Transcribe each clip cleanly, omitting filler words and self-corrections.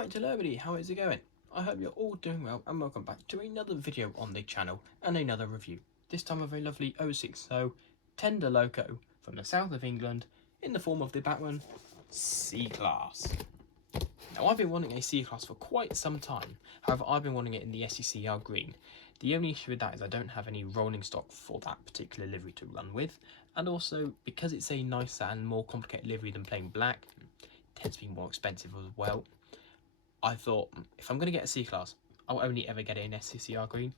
Right, hello everybody, how is it going? I hope you're all doing well and welcome back to another video on the channel and another review. This time of a lovely 060 tender loco from the south of England in the form of the Bachmann C-Class. Now I've been wanting a C-Class for quite some time, however I've been wanting it in the SECR green. The only issue with that is I don't have any rolling stock for that particular livery to run with, and also because it's a nicer and more complicated livery than plain black, it tends to be more expensive as well. I thought, if I'm going to get a C-Class, I'll only ever get it in SECR green.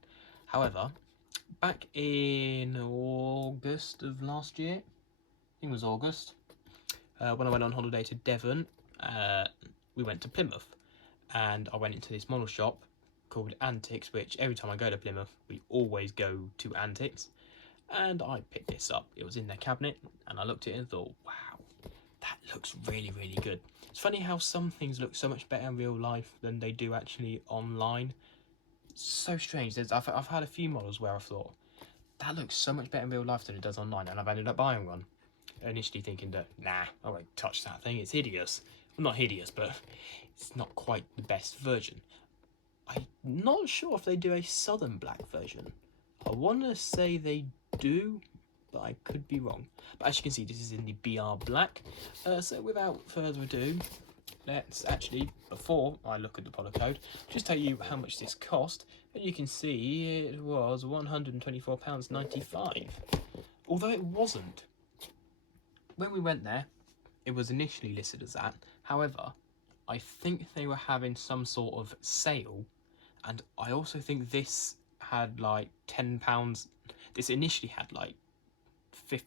However, back in August of last year, I think it was August, when I went on holiday to Devon, we went to Plymouth, and I went into this model shop called Antics, which every time I go to Plymouth, we always go to Antics, and I picked this up. It was in their cabinet, and I looked at it and thought, wow, that looks really, really good. It's funny how some things look so much better in real life than they do actually online. So strange. I've had a few models where I thought, that looks so much better in real life than it does online, and I've ended up buying one. Initially thinking that, nah, I won't touch that thing, it's hideous. Well, not hideous, but it's not quite the best version. I'm not sure if they do a Southern Black version. I want to say they do, but I could be wrong. But as you can see, this is in the BR Black. So without further ado, let's actually, before I look at the product code, just tell you how much this cost. And you can see it was £124.95. Although it wasn't. When we went there, it was initially listed as that. However, I think they were having some sort of sale. And I also think this had like £10. This initially had like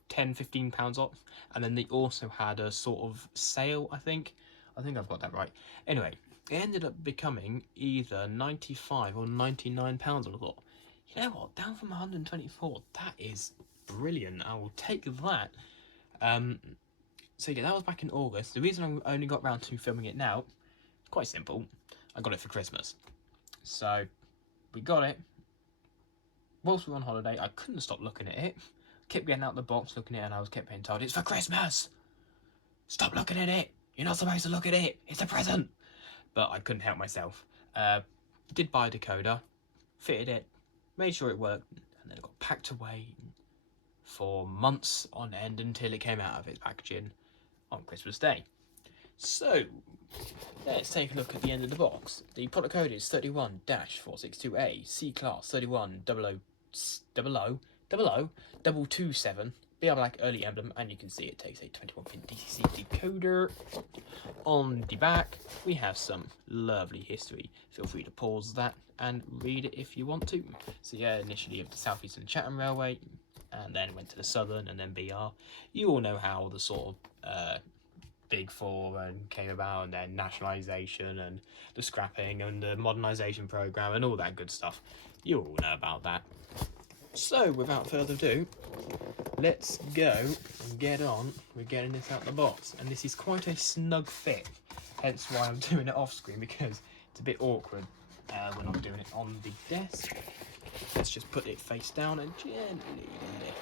£15 off, and then they also had a sort of sale. I think I've got that right. Anyway, it ended up becoming either £95 or £99, and I thought, you know what, down from 124, that is brilliant. I will take that. So yeah, that was back in August. The reason I only got round to filming it now, it's quite simple. I got it for Christmas, so we got it whilst we were on holiday. I couldn't stop looking at it. Kept getting out the box, looking at it, and I was kept being told, it's for Christmas! Stop looking at it! You're not supposed to look at it! It's a present! But I couldn't help myself. Did buy a decoder, fitted it, made sure it worked, and then it got packed away for months on end until it came out of its packaging on Christmas Day. So, let's take a look at the end of the box. The product code is 31-462A, C-Class 3100227, BR Black early emblem, and you can see it takes a 21-pin DCC decoder. On the back, we have some lovely history. Feel free to pause that and read it if you want to. So yeah, initially of the South Eastern Chatham Railway, and then went to the Southern, and then BR. You all know how the sort of Big Four and came about, and then nationalisation and the scrapping and the modernisation programme and all that good stuff. You all know about that. So without further ado, let's go and get on with getting this out of the box. And this is quite a snug fit, hence why I'm doing it off screen, because it's a bit awkward when I'm doing it on the desk. Let's just put it face down and gently lift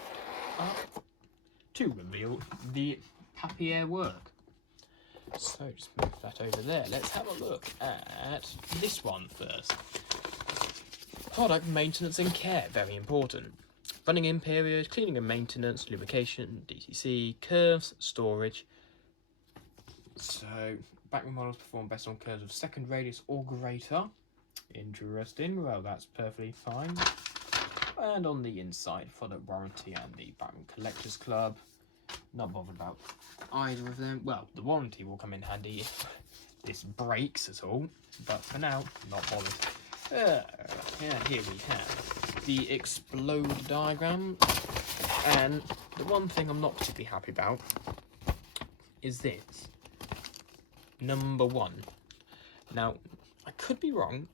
up to reveal the papier work. So just move that over there. Let's have a look at this one first. Product maintenance and care, very important. Running in period, cleaning and maintenance, lubrication, DCC, curves, storage. So Bachmann models perform best on curves of second radius or greater. Interesting. Well, that's perfectly fine. And on the inside, product warranty and the Bachmann Collectors Club. Not bothered about either of them. Well, the warranty will come in handy if this breaks at all, but for now, not bothered. Yeah, here we have the explode diagram, and the one thing I'm not particularly happy about is this. Number 1. Now, I could be wrong,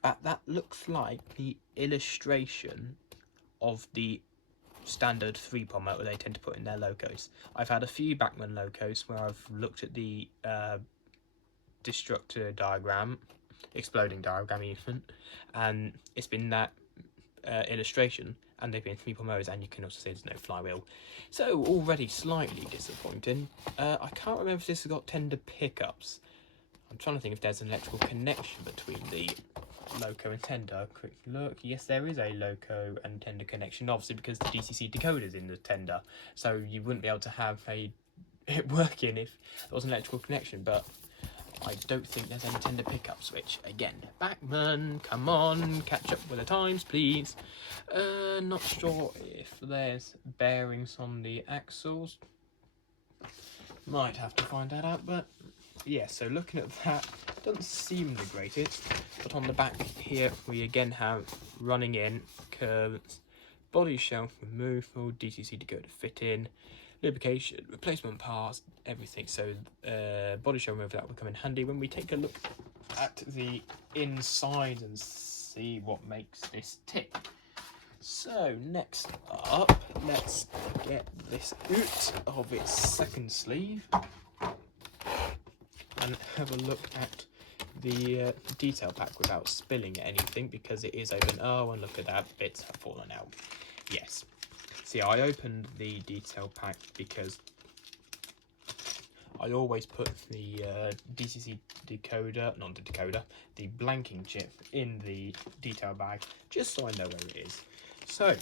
but that looks like the illustration of the standard 3-pole motor they tend to put in their locos. I've had a few Bachmann locos where I've looked at the destructor diagram, exploding diagram even, and it's been that illustration, and they've been 3-pole motors, and you can also see there's no flywheel. So already slightly disappointing. I can't remember if this has got tender pickups. I'm trying to think if there's an electrical connection between the loco and tender. Quick look. Yes, there is a loco and tender connection, obviously because the DCC decoder's in the tender, so you wouldn't be able to have it working if there was an electrical connection. But I don't think there's any tender pickup switch. Again, Bachmann, come on, catch up with the times, please. Not sure if there's bearings on the axles. Might have to find that out, but yeah, so looking at that, doesn't seem the greatest. But on the back here, we again have running in, curves, body shelf removal, DCC decoder fit in, lubrication, replacement parts, everything. So body shelf removal, that will come in handy when we take a look at the inside and see what makes this tick. So next up, let's get this out of its second sleeve and have a look at the detail pack without spilling anything, because it is open. Oh, and look at that, bits have fallen out. Yes. See, I opened the detail pack because I always put the DCC decoder, not the decoder, the blanking chip in the detail bag, just so I know where it is. So,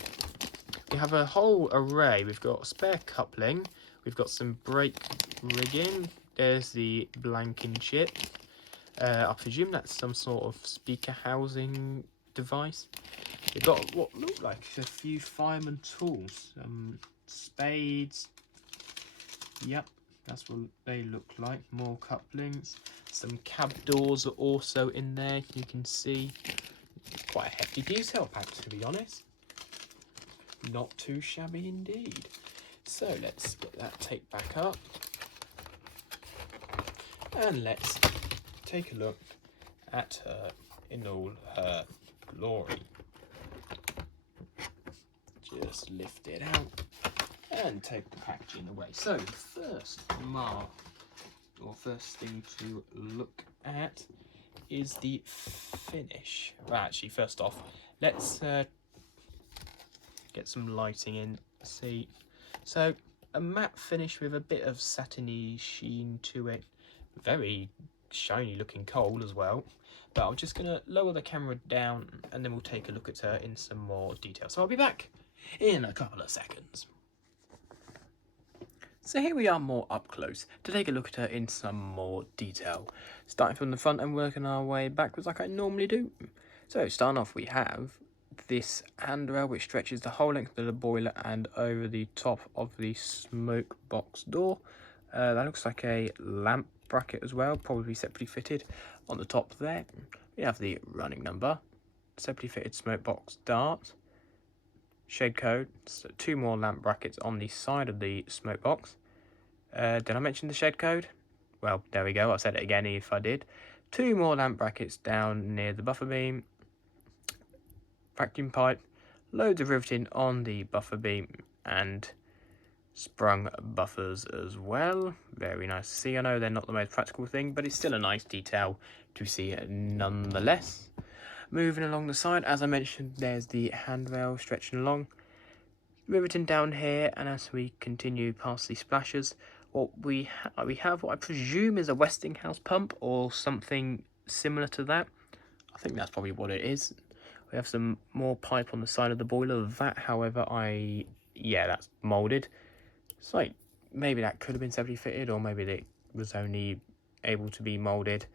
we have a whole array. We've got spare coupling, we've got some brake rigging, there's the blanking chip. I presume that's some sort of speaker housing device. We've got what look like a few fireman tools, some spades. Yep, that's what they look like. More couplings. Some cab doors are also in there. You can see quite a hefty detail pack, to be honest. Not too shabby indeed. So let's get that tape back up. And let's take a look at her in all her glory. Just lift it out and take the packaging away. So first thing to look at is the finish. Well, actually, first off, let's get some lighting in. See, so a matte finish with a bit of satiny sheen to it. Very shiny looking coal as well. But I'm just gonna lower the camera down and then we'll take a look at her in some more detail. So I'll be back in a couple of seconds. So here we are more up close to take a look at her in some more detail. Starting from the front and working our way backwards like I normally do. So starting off, we have this handrail which stretches the whole length of the boiler and over the top of the smoke box door. That looks like a lamp bracket as well, probably separately fitted on the top there. We have the running number, separately fitted smoke box dart, shade code, so 2 more lamp brackets on the side of the smoke box. Did I mention the shed code? Well, there we go, I said it again if I did. 2 more lamp brackets down near the buffer beam, vacuum pipe, loads of riveting on the buffer beam, and sprung buffers as well. Very nice to see. I know they're not the most practical thing, but it's still a nice detail to see nonetheless. Moving along the side, as I mentioned, there's the handrail stretching along, riveting down here, and as we continue past the splashers, what we have what I presume is a Westinghouse pump or something similar to that. I think that's probably what it is. We have some more pipe on the side of the boiler. That, however, that's moulded. It's like, maybe that could have been separately fitted, or maybe it was only able to be moulded.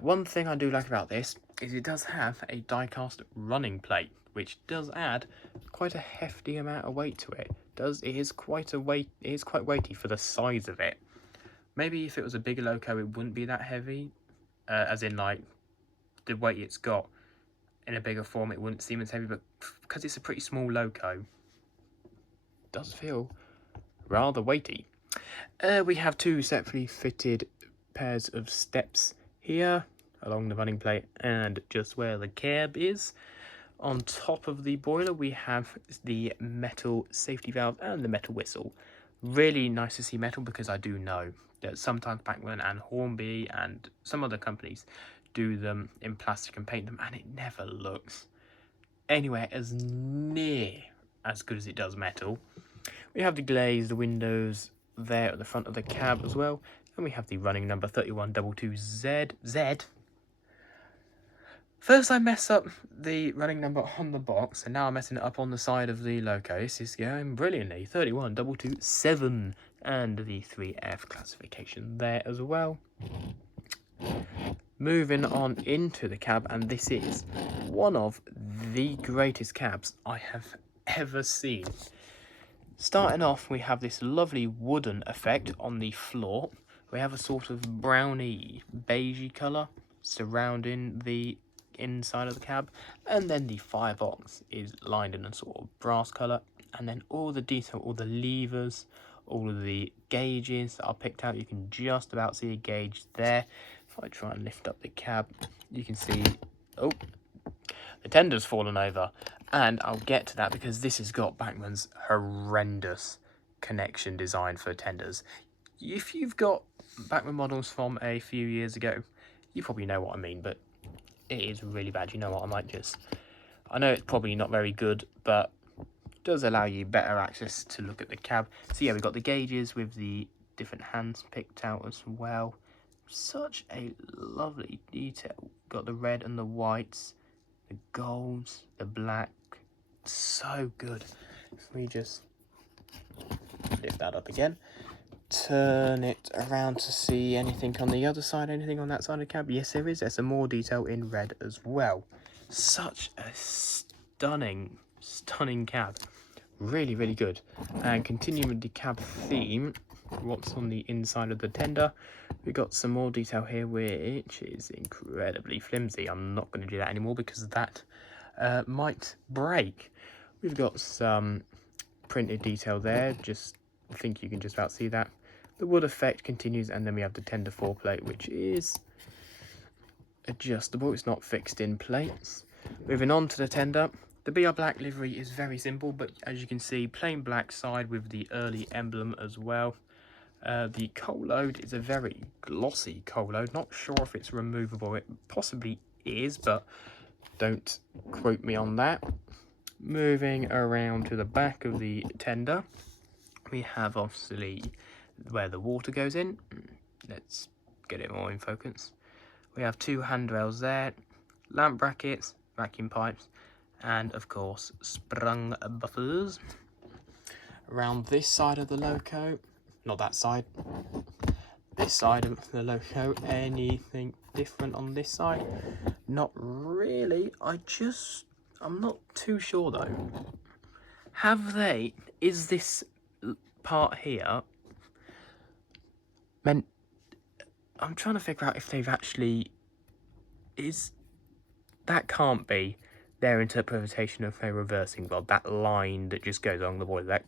One thing I do like about this is it does have a die-cast running plate, which does add quite a hefty amount of weight to it. It is quite weighty for the size of it. Maybe if it was a bigger loco, it wouldn't be that heavy, as in like the weight it's got in a bigger form, it wouldn't seem as heavy. But because it's a pretty small loco, it does feel rather weighty. We have 2 separately fitted pairs of steps here along the running plate and just where the cab is. On top of the boiler, we have the metal safety valve and the metal whistle. Really nice to see metal, because I do know that sometimes Bachmann and Hornby and some other companies do them in plastic and paint them, and it never looks anywhere as near as good as it does metal. We have the glazed windows there at the front of the cab as well. And we have the running number 3122Z. First I mess up the running number on the box, and now I'm messing it up on the side of the loco. This is going brilliantly. 31227, and the 3F classification there as well. Moving on into the cab, and this is one of the greatest cabs I have ever seen. Starting off, we have this lovely wooden effect on the floor. We have a sort of browny beigey colour surrounding the inside of the cab, and then the firebox is lined in a sort of brass colour, and then all the detail, all the levers, all of the gauges that are picked out. You can just about see a gauge there. If I try and lift up the cab, you can see, oh, the tender's fallen over. And I'll get to that because this has got Bachmann's horrendous connection design for tenders. If you've got Bachmann models from a few years ago, you probably know what I mean, but it is really bad. You know what, I know it's probably not very good, but it does allow you better access to look at the cab. So yeah, we've got the gauges with the different hands picked out as well. Such a lovely detail. Got the red and the whites, the golds, the black. So good. If we just lift that up again, turn it around to see anything on the other side, anything on that side of the cab. Yes, there is. There's some more detail in red as well. Such a stunning cab. Really, really good. And continuing with the cab theme, what's on the inside of the tender, we've got some more detail here, which is incredibly flimsy. I'm not going to do that anymore because that might break. We've got some printed detail there, I think you can just about see that. The wood effect continues, and then we have the tender foreplate, which is adjustable. It's not fixed in plates. Moving on to the tender, the BR Black livery is very simple, but as you can see, plain black side with the early emblem as well. The coal load is a very glossy coal load. Not sure if it's removable. It possibly is, but don't quote me on that. Moving around to the back of the tender, we have obviously where the water goes in. Let's get it more in focus. We have two handrails there, lamp brackets, vacuum pipes, and of course sprung buffers. Around this side of the loco, not that side, this side of the loco, anything different on this side? Not really. I'm not too sure though. Is this part here meant, I'm trying to figure out if they've actually, that can't be their interpretation of a reversing rod, that line that just goes along the boiler.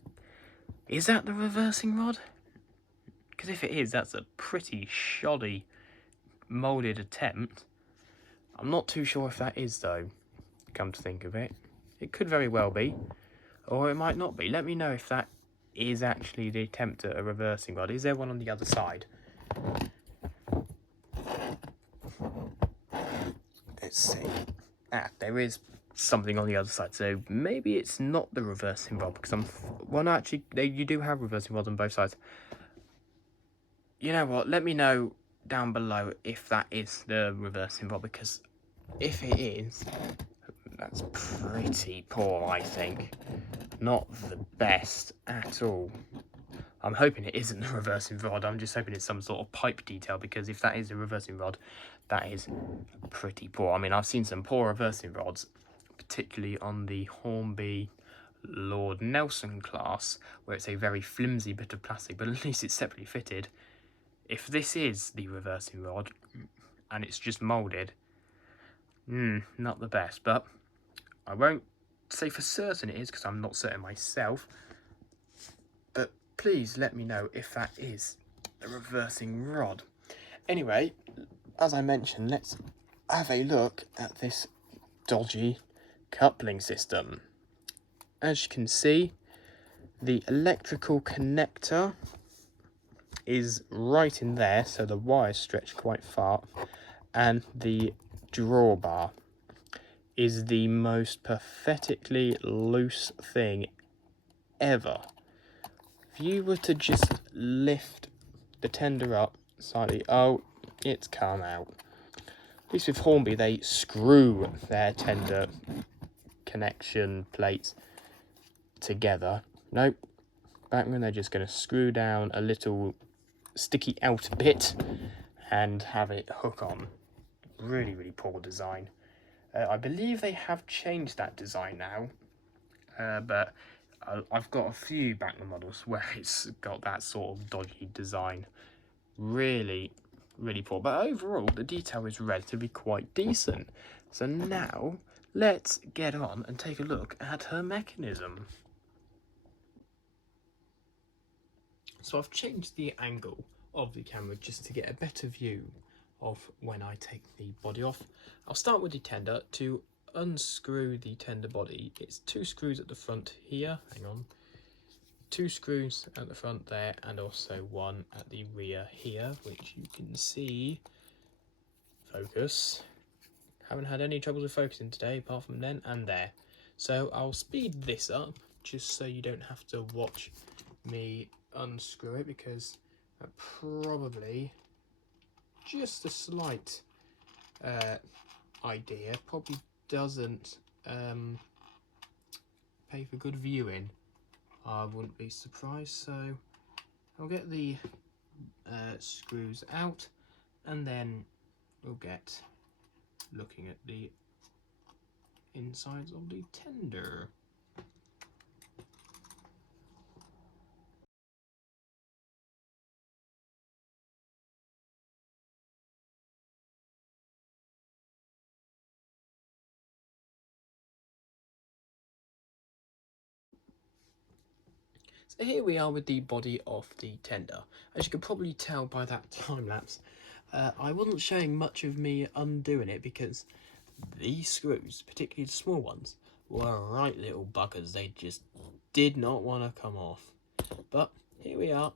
Is that the reversing rod? Because if it is, that's a pretty shoddy moulded attempt. I'm not too sure if that is though, come to think of it. It could very well be, or it might not be. Let me know if that is actually the attempt at a reversing rod. Is there one on the other side? Let's see. There is something on the other side, so maybe it's not the reversing rod, because you do have reversing rods on both sides. You know what, let me know down below if that is the reversing rod, because if it is, that's pretty poor, I think. Not the best at all. I'm hoping it isn't the reversing rod. I'm just hoping it's some sort of pipe detail, because if that is the reversing rod, that is pretty poor. I mean, I've seen some poor reversing rods, particularly on the Hornby Lord Neilson class, where it's a very flimsy bit of plastic, but at least it's separately fitted. If this is the reversing rod, and it's just moulded, not the best, but I won't say for certain it is, because I'm not certain myself. But please let me know if that is the reversing rod. Anyway, as I mentioned, let's have a look at this dodgy coupling system. As you can see, the electrical connector is right in there, so the wires stretch quite far, and the drawbar is the most pathetically loose thing ever. If you were to just lift the tender up slightly. Oh, it's come out. At least with Hornby, they screw their tender connection plates together. Nope. Bachmann, they're just going to screw down a little sticky out bit and have it hook on. Really, really poor design. I believe they have changed that design now, but I've got a few Bachmann models where it's got that sort of dodgy design. Really, really poor. But overall, the detail is relatively quite decent. So now, let's get on and take a look at her mechanism. So I've changed the angle of the camera just to get a better view of when I take the body off. I'll start with the tender. To unscrew the tender body, it's 2 screws at the front here, hang on, 2 screws at the front there, and also 1 at the rear here, which you can see. Focus. Haven't had any troubles with focusing today, apart from then and there. So I'll speed this up, just so you don't have to watch me unscrew it, because that probably, just a slight idea, probably doesn't pay for good viewing. I wouldn't be surprised. So I'll get the screws out, and then we'll get looking at the insides of the tender. So here we are with the body of the tender. As you can probably tell by that time lapse, I wasn't showing much of me undoing it, because these screws, particularly the small ones, were right little buggers. They just did not want to come off. But here we are.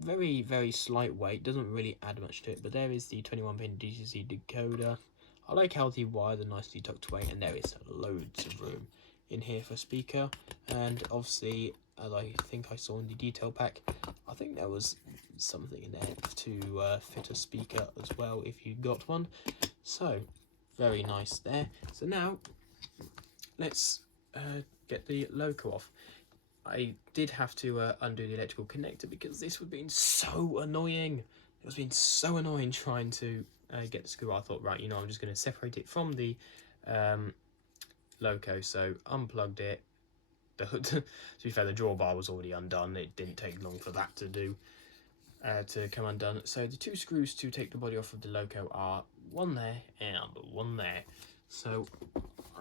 Very, very slight weight, doesn't really add much to it, but there is the 21-pin DCC decoder. I like how the wires are nicely tucked away, and there is loads of room in here for speaker. And obviously, as I think I saw in the detail pack, I think there was something in there to fit a speaker as well if you got one. So very nice there. So now let's get the loco off. I did have to undo the electrical connector, because this was being so annoying. It was being so annoying trying to get the screw. I thought, right, you know, I'm just going to separate it from the loco. So unplugged it. To be fair, the drawbar was already undone. It didn't take long for that to do to come undone. So the 2 screws to take the body off of the loco are 1 there and 1 there. So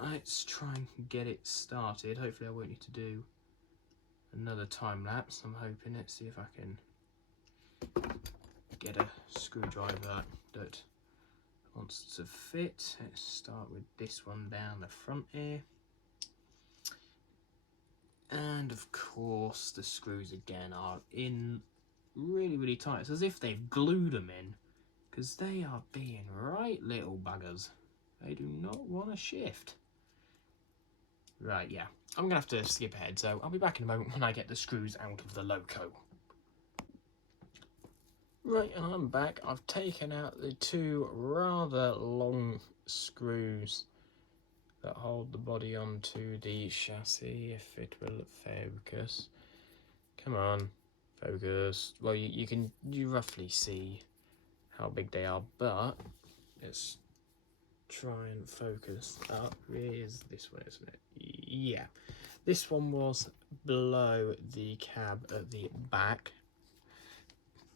let's try and get it started. Hopefully I won't need to do another time lapse. I'm hoping. Let's see if I can get a screwdriver that wants to fit. Let's start with this one down the front here. And of course the screws again are in really, really tight. It's as if they've glued them in, because they are being right little buggers. They do not want to shift. Right, yeah. I'm going to have to skip ahead, so I'll be back in a moment when I get the screws out of the loco. Right, and I'm back. I've taken out the 2 rather long screws that hold the body onto the chassis, if it will focus. Come on, focus. Well, you roughly see how big they are, but let's try and focus up. Is this one, isn't it? Yeah, this one was below the cab at the back.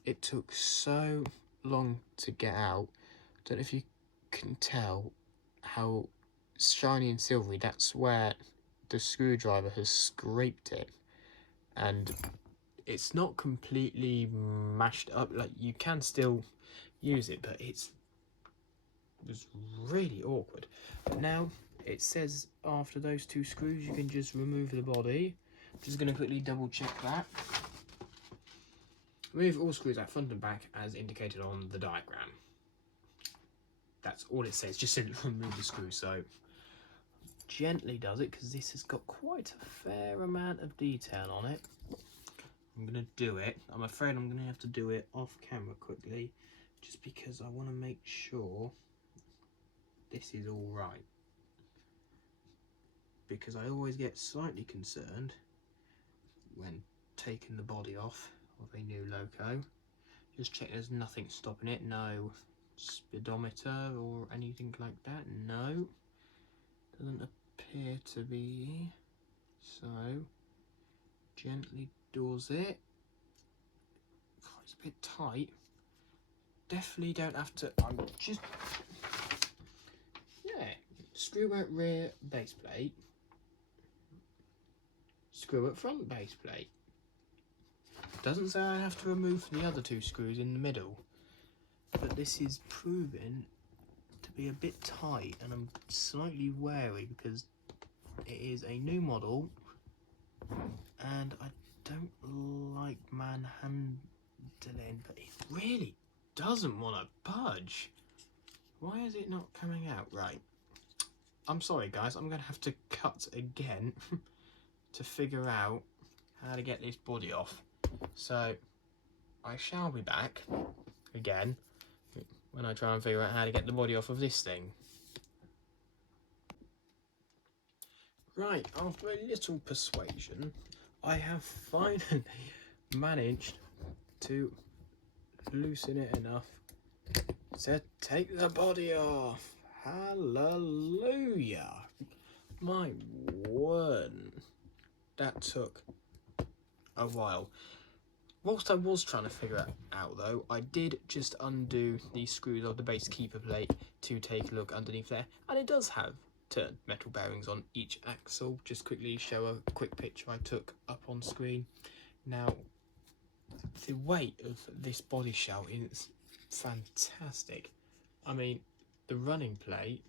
It took so long to get out. Don't know if you can tell how shiny and silvery. That's where the screwdriver has scraped it, and it's not completely mashed up. Like, you can still use it, but it was really awkward. But now it says after those 2 screws you can just remove the body. Just going to quickly double check that. Remove all screws out front and back as indicated on the diagram. That's all it says, just simply remove the screw. So gently does it, because this has got quite a fair amount of detail on it. I'm going to do it. I'm afraid I'm going to have to do it off camera quickly, just because I want to make sure this is all right. Because I always get slightly concerned when taking the body off of a new loco. Just check there's nothing stopping it, no speedometer or anything like that, no. Doesn't appear to be. So, gently doors it. Oh, it's a bit tight. Definitely don't have to, I'm just, yeah. Screw out rear base plate. Screw out front base plate. Doesn't say I have to remove the other two screws in the middle, but this is proving to be a bit tight, and I'm slightly wary because it is a new model and I don't like manhandling, but it really doesn't want to budge. Why is it not coming out right? I'm sorry guys, I'm going to have to cut again to figure out how to get this body off. So I shall be back again when I try and figure out how to get the body off of this thing. Right, after a little persuasion, I have finally managed to loosen it enough to take the body off. Hallelujah! My word, that took a while. Whilst I was trying to figure it out though, I did just undo the screws of the base keeper plate to take a look underneath there, and it does have turned metal bearings on each axle. Just quickly show a quick picture I took up on screen. Now, the weight of this body shell is fantastic. I mean, the running plate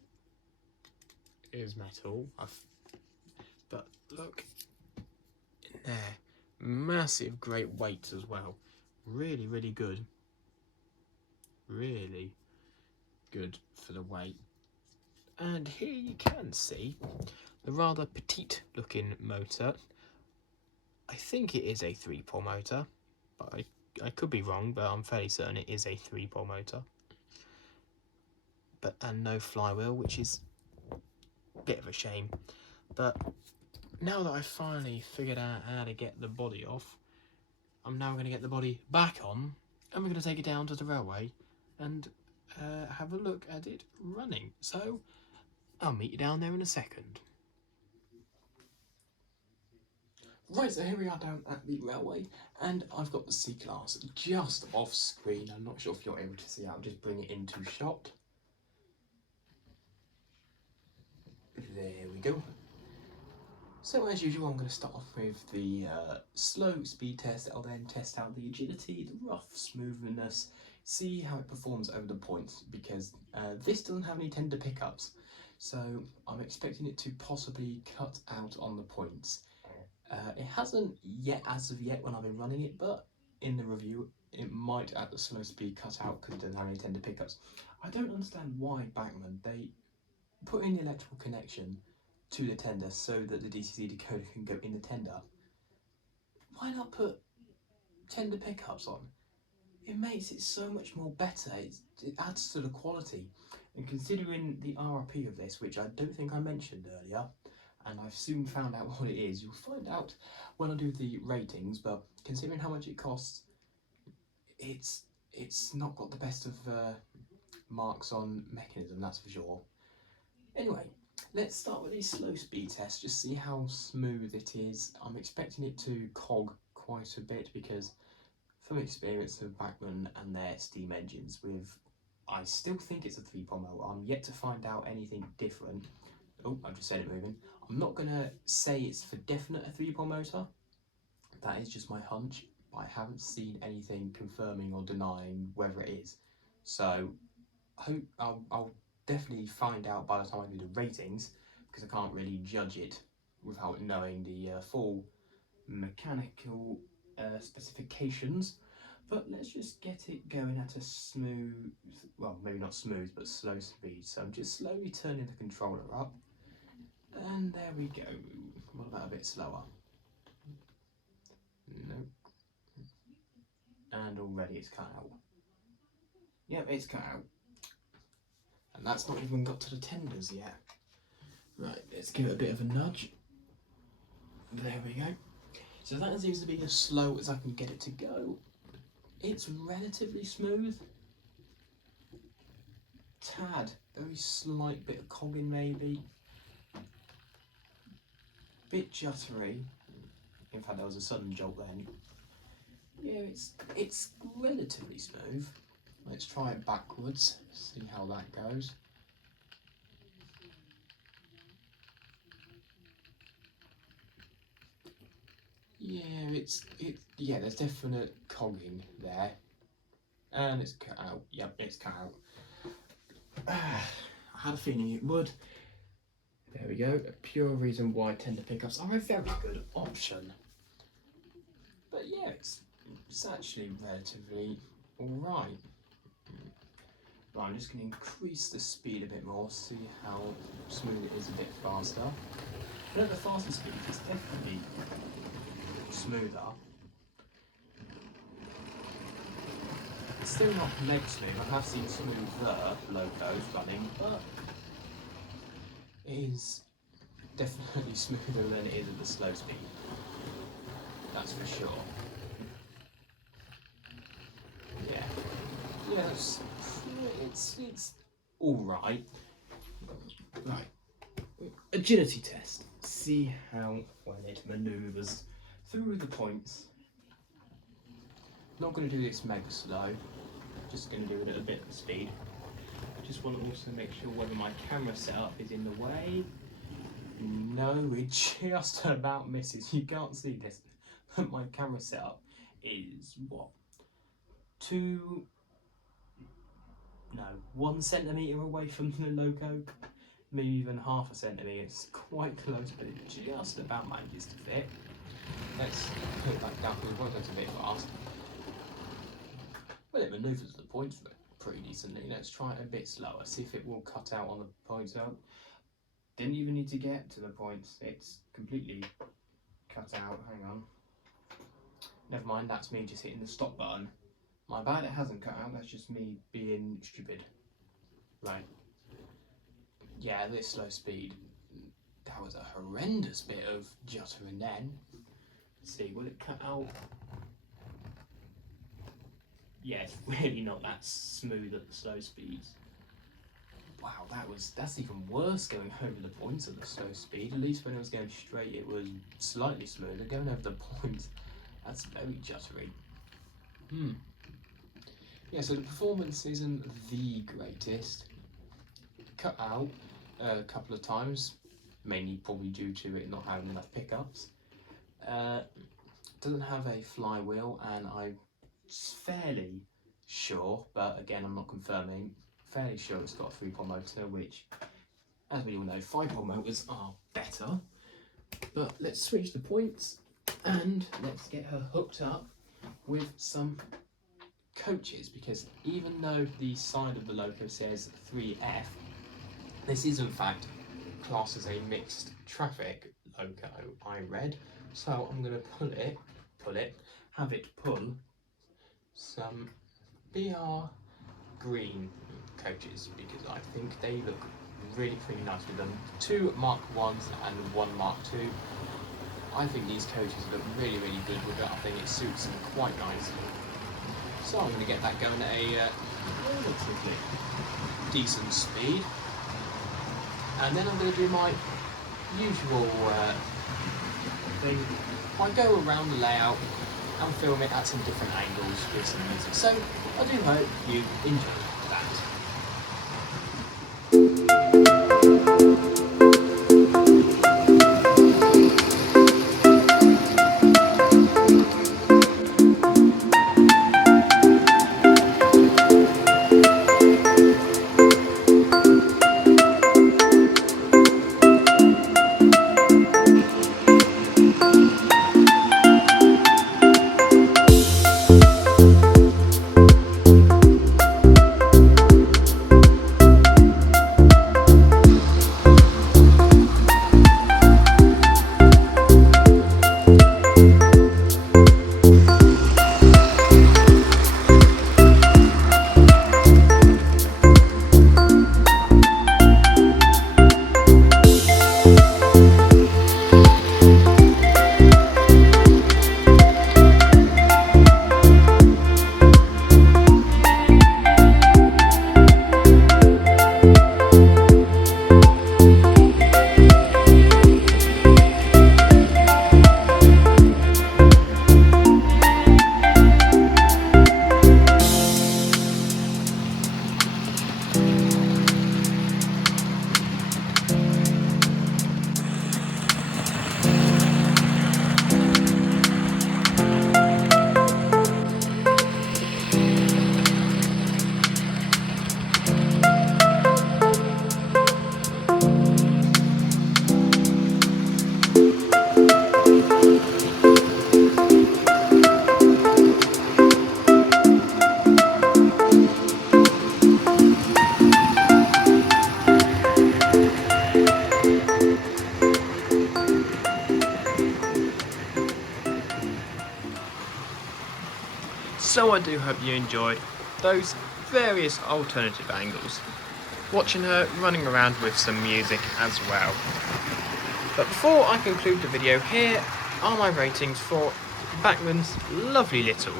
is metal, but look in there. Massive, great weights as well. Really, really good. Really good for the weight. And here you can see the rather petite looking motor. I think it is a 3-pole motor, but I could be wrong, but I'm fairly certain it is a 3-pole motor. And no flywheel, which is a bit of a shame. But now that I've finally figured out how to get the body off, I'm now going to get the body back on, and we're going to take it down to the railway and have a look at it running. So I'll meet you down there in a second. Right, so here we are down at the railway, and I've got the C-Class just off screen. I'm not sure if you're able to see it. I'll just bring it into shot. There we go. So as usual, I'm going to start off with the slow speed test. I'll then test out the agility, the rough smoothness, see how it performs over the points, because this doesn't have any tender pickups. So I'm expecting it to possibly cut out on the points. It hasn't yet, as of yet, when I've been running it, but in the review, it might at the slow speed cut out because it doesn't have any tender pickups. I don't understand why Bachmann, they put in the electrical connection to the tender so that the DCC decoder can go in the tender. Why not put tender pickups on? It makes it so much more better. It adds to the quality. And considering the RRP of this, which I don't think I mentioned earlier, and I've soon found out what it is, you'll find out when I do the ratings, but considering how much it costs, it's not got the best of marks on mechanism, that's for sure. Anyway, let's start with a slow speed test, just see how smooth it is. I'm expecting it to cog quite a bit because from experience of Bachmann and their steam engines I still think it's a 3-pole motor. I'm yet to find out anything different. Oh, I've just said it moving. I'm not going to say it's for definite a 3-pole motor. That is just my hunch, but I haven't seen anything confirming or denying whether it is. So I'll definitely find out by the time I do the ratings, because I can't really judge it without knowing the full mechanical specifications. But let's just get it going at a smooth, well, maybe not smooth, but slow speed. So I'm just slowly turning the controller up, and there we go. What about a bit slower? Nope. and already it's cut out. Yep, it's cut out. And that's not even got to the tenders yet. Right, let's give it a bit of a nudge. There we go. So that seems to be as slow as I can get it to go. It's relatively smooth. Tad, very slight bit of cogging maybe. Bit juttery. In fact, there was a sudden jolt then. Yeah, it's relatively smooth. Let's try it backwards, see how that goes. Yeah, there's definite cogging there. And it's cut out. Yep, it's cut out. I had a feeling it would. There we go. A pure reason why tender pickups are a very good option. But yeah, it's actually relatively alright. Right, I'm just going to increase the speed a bit more, see how smooth it is a bit faster. But at the faster speed, it's definitely smoother. It's still not mega smooth. I have seen smoother locos running, but it is definitely smoother than it is at the slow speed. That's for sure. Yeah, it's all right. Right, agility test. See how well it manoeuvres through the points. Not going to do this mega slow. Just going to do it at a bit of speed. I just want to also make sure whether my camera setup is in the way. No, it just about misses. You can't see this, but my camera setup is what? 1 centimetre away from the loco, maybe even half a centimetre. It's quite close, but it just about manages to fit. Let's put it back down because it goes a bit fast. Well, it manoeuvres the points pretty decently. Let's try it a bit slower, see if it will cut out on the points out. Didn't even need to get to the points, it's completely cut out. Hang on. Never mind, that's me just hitting the stop button. My bad, it hasn't cut out, that's just me being stupid. Right. Yeah, this slow speed, that was a horrendous bit of juttering then. Let's see, will it cut out? Yeah, it's really not that smooth at the slow speeds. Wow, that's even worse going over the points at the slow speed. At least when it was going straight, it was slightly smoother. Going over the points, that's very juttery. Yeah, so the performance isn't the greatest. Cut out a couple of times, mainly probably due to it not having enough pickups. Doesn't have a flywheel, and I'm fairly sure, but again I'm not confirming, fairly sure it's got a 3-pole motor, which, as we all know, 5-pole motors are better. But let's switch the points and let's get her hooked up with some coaches, because even though the side of the loco says 3F, this is in fact classed as a mixed traffic loco, I read. So I'm going to have it pull some BR green coaches, because I think they look really pretty nice with them. 2 Mark 1s and 1 Mark 2. I think these coaches look really, really good with it. I think it suits them quite nicely. So I'm going to get that going at a relatively decent speed. And then I'm going to do my usual thing. I go around the layout and film it at some different angles with some music. So I do hope you enjoy that. So I do hope you enjoyed those various alternative angles, watching her running around with some music as well. But before I conclude the video, here are my ratings for Bachmann's lovely little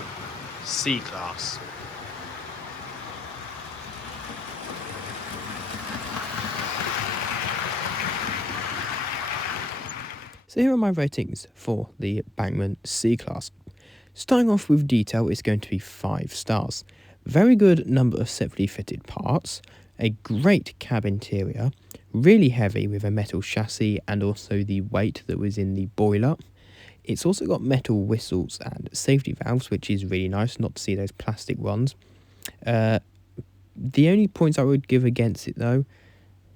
C-Class. So here are my ratings for the Bachmann C-Class. Starting off with detail, it's going to be 5 stars. Very good number of separately fitted parts, a great cab interior, really heavy with a metal chassis and also the weight that was in the boiler. It's also got metal whistles and safety valves, which is really nice, not to see those plastic ones. The only points I would give against it though,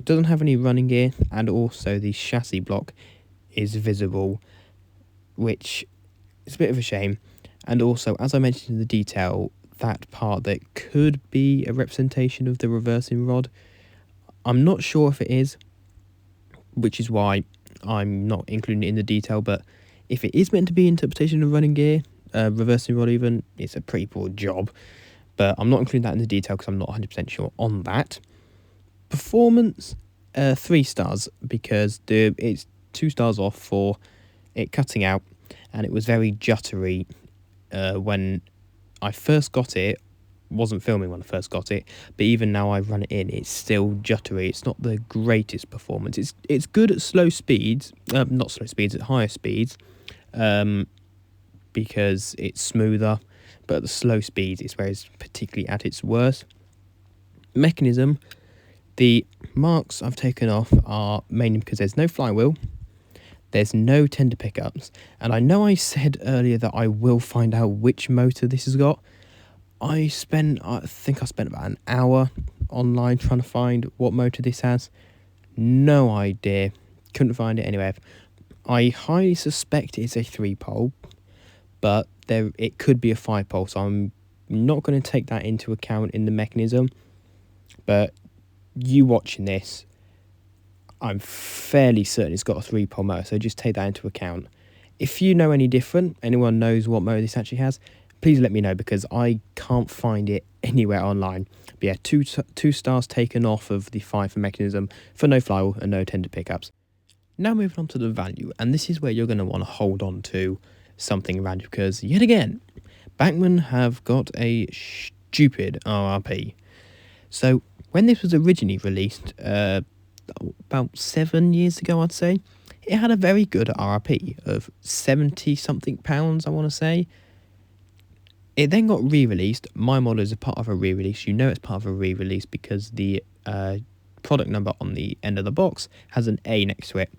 it doesn't have any running gear, and also the chassis block is visible, which is a bit of a shame. And also, as I mentioned in the detail, that part that could be a representation of the reversing rod, I'm not sure if it is, which is why I'm not including it in the detail. But if it is meant to be interpretation of running gear, reversing rod even, it's a pretty poor job. But I'm not including that in the detail because I'm not 100% sure on that. Performance, 3 stars, because it's 2 stars off for it cutting out, and it was very juttery when I first got it. Wasn't filming when I first got it, but even now I've run it in, it's still juttery. It's not the greatest performance. It's good at slow speeds, not slow speeds, at higher speeds, because it's smoother, but at the slow speeds it's where it's particularly at its worst. Mechanism, the marks I've taken off are mainly because there's no flywheel, there's no tender pickups, and I know I said earlier that I will find out which motor this has got. I think I spent about an hour online trying to find what motor this has. No idea. Couldn't find it anywhere. I highly suspect it's a 3-pole, but it could be a 5-pole, so I'm not going to take that into account in the mechanism. But you watching this, I'm fairly certain it's got a 3-pole motor, so just take that into account. If you know any different, anyone knows what motor this actually has, please let me know, because I can't find it anywhere online. But yeah, two stars taken off of the 5 for mechanism for no flywheel and no tender pickups. Now moving on to the value, and this is where you're going to want to hold on to something around you, because yet again, Bachmann have got a stupid RRP. So when this was originally released, about 7 years ago, I'd say, it had a very good RRP of 70 something pounds, I want to say. It then got re-released. My model is a part of a re-release. You know it's part of a re-release because the product number on the end of the box has an A next to it.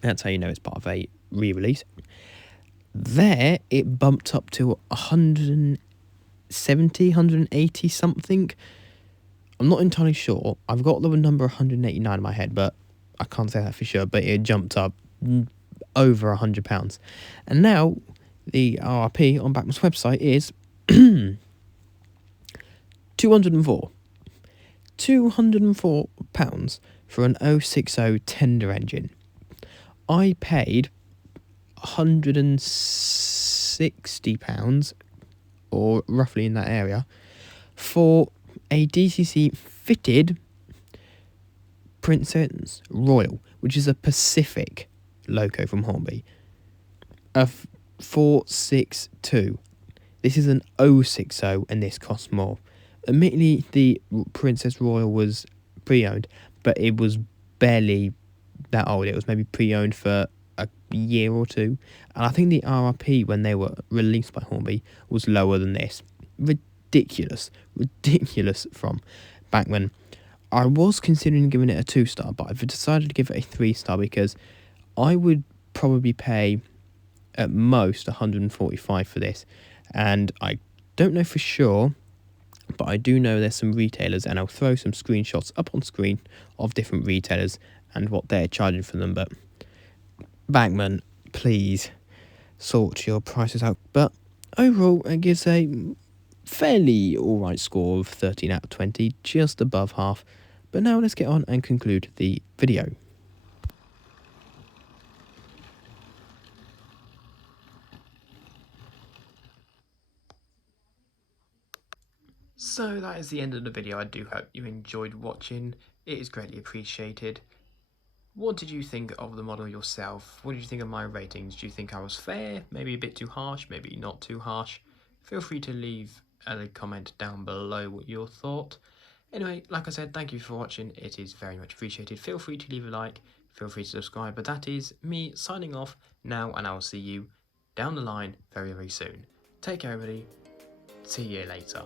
That's how you know it's part of a re-release. There, it bumped up to 170, 180 something. I'm not entirely sure. I've got the number 189 in my head, but I can't say that for sure. But it jumped up over £100. And now the RRP on Bachmann's website is 204. £204 for an 060 tender engine. I paid £160, or roughly in that area, for a DCC fitted Princess Royal, which is a Pacific loco from Hornby. A 462. This is an 060, and this costs more. Admittedly, the Princess Royal was pre-owned, but it was barely that old. It was maybe pre-owned for a year or two, and I think the RRP when they were released by Hornby was lower than this. Ridiculous from Bachmann. I was considering giving it a 2-star, but I've decided to give it a 3-star because I would probably pay at most 145 for this, and I don't know for sure, but I do know there's some retailers, and I'll throw some screenshots up on screen of different retailers and what they're charging for them. But Bachmann, please sort your prices out. But overall, it gives a fairly alright score of 13 out of 20, just above half. But now let's get on and conclude the video. So that is the end of the video. I do hope you enjoyed watching. It is greatly appreciated. What did you think of the model yourself? What did you think of my ratings? Do you think I was fair? Maybe a bit too harsh? Maybe not too harsh? Feel free to leave a comment down below what you thought. Anyway, like I said, thank you for watching. It is very much appreciated. Feel free to leave a like. Feel free to subscribe. But that is me signing off now, and I will see you down the line very, very soon. Take care, everybody. See you later.